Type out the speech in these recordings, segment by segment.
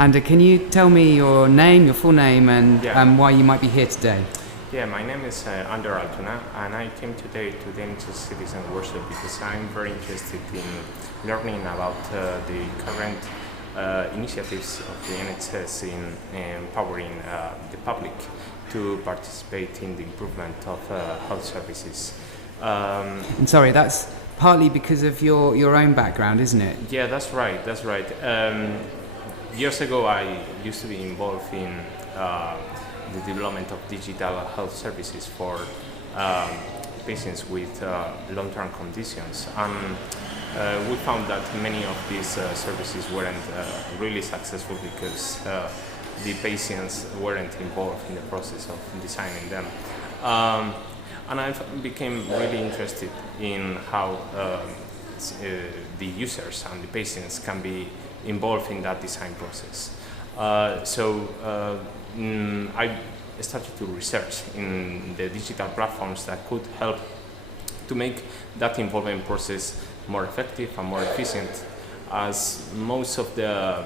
And can you tell me your name, your full name, and Yeah. why you might be here today? Yeah, my name is Altuna, and I came today to the NHS Citizen Workshop because I'm very interested in learning about the current initiatives of the NHS in empowering the public to participate in the improvement of health services. And sorry, that's partly because of your own background, isn't it? Yeah, that's right. That's right. Years ago, I used to be involved in the development of digital health services for patients with long-term conditions, and we found that many of these services weren't really successful because the patients weren't involved in the process of designing them. And I became really interested in how the users and the patients can be involved in that design process. I started to research in the digital platforms that could help to make that involvement process more effective and more efficient, as most of the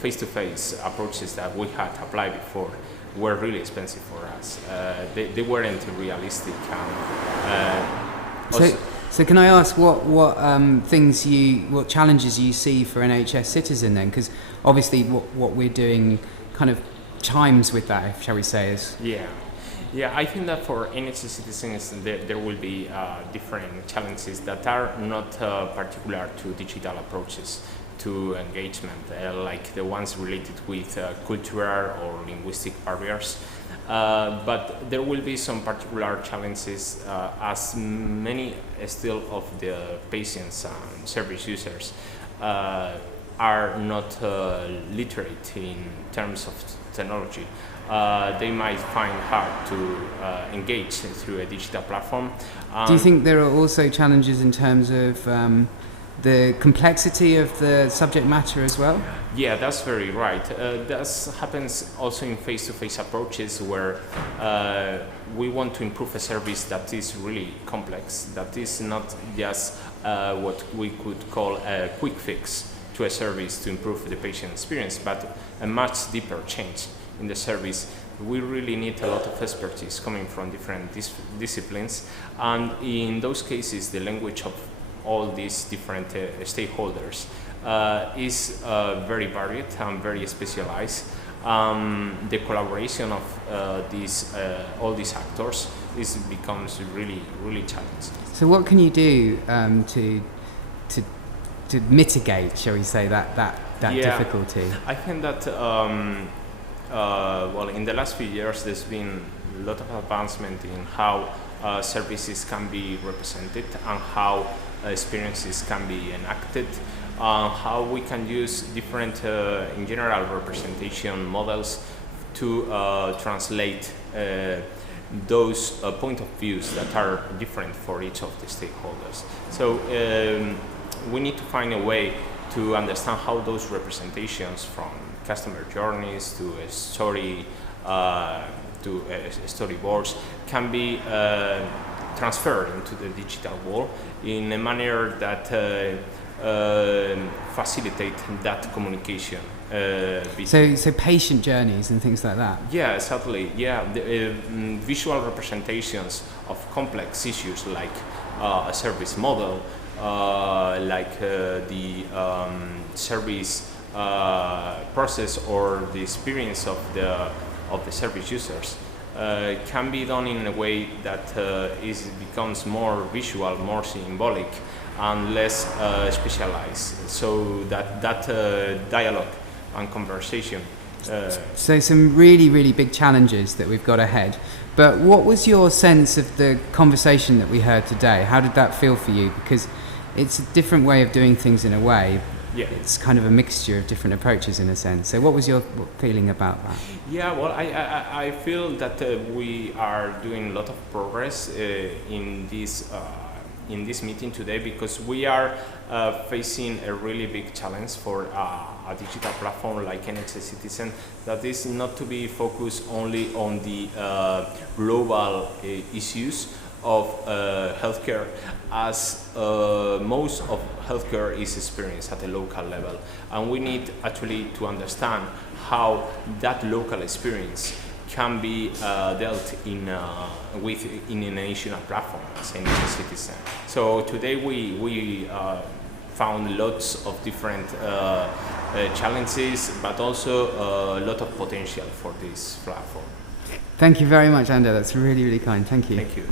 face-to-face approaches that we had applied before were really expensive for us. They weren't realistic. So can I ask what challenges you see for NHS Citizen then? Because obviously what we're doing kind of chimes with that, shall we say? Yeah, I think that for NHS citizens there will be different challenges that are not particular to digital approaches to engagement, like the ones related with cultural or linguistic barriers. But there will be some particular challenges as many still of the patients and service users are not literate in terms of technology. They might find hard to engage through a digital platform. Do you think there are also challenges in terms of the complexity of the subject matter as well? Yeah, that's very right. That happens also in face-to-face approaches where we want to improve a service that is really complex, that is not just what we could call a quick fix to a service to improve the patient experience, but a much deeper change in the service. We really need a lot of expertise coming from different disciplines, and in those cases the language of all these different stakeholders is very varied and very specialized. The collaboration of all these actors becomes really challenging. So what can you do to mitigate, shall we say, that difficulty? I think that in the last few years there's been a lot of advancement in how services can be represented and how experiences can be enacted, how we can use different in general representation models to translate those point of views that are different for each of the stakeholders. So we need to find a way to understand how those representations, from customer journeys to a story to storyboards, can be transferred into the digital world in a manner that facilitate that communication. So patient journeys and things like that? Yeah, exactly. Yeah, the visual representations of complex issues like a service model, like the service process or the experience of the service users can be done in a way that becomes more visual, more symbolic, and less specialized, so that dialogue and conversation. So some really big challenges that we've got ahead. But what was your sense of the conversation that we heard today? How did that feel for you? Because it's a different way of doing things in a way. Yeah. It's kind of a mixture of different approaches in a sense. So what was your feeling about that? Yeah, well, I feel that we are doing a lot of progress in this meeting today, because we are facing a really big challenge for a digital platform like NHS Citizen, that is not to be focused only on the global issues, of healthcare, as most of healthcare is experienced at a local level, and we need actually to understand how that local experience can be dealt with in a national platform as NHS Citizen. So today we found lots of different challenges, but also a lot of potential for this platform. Thank you very much, Ander. That's really, really kind. Thank you. Thank you.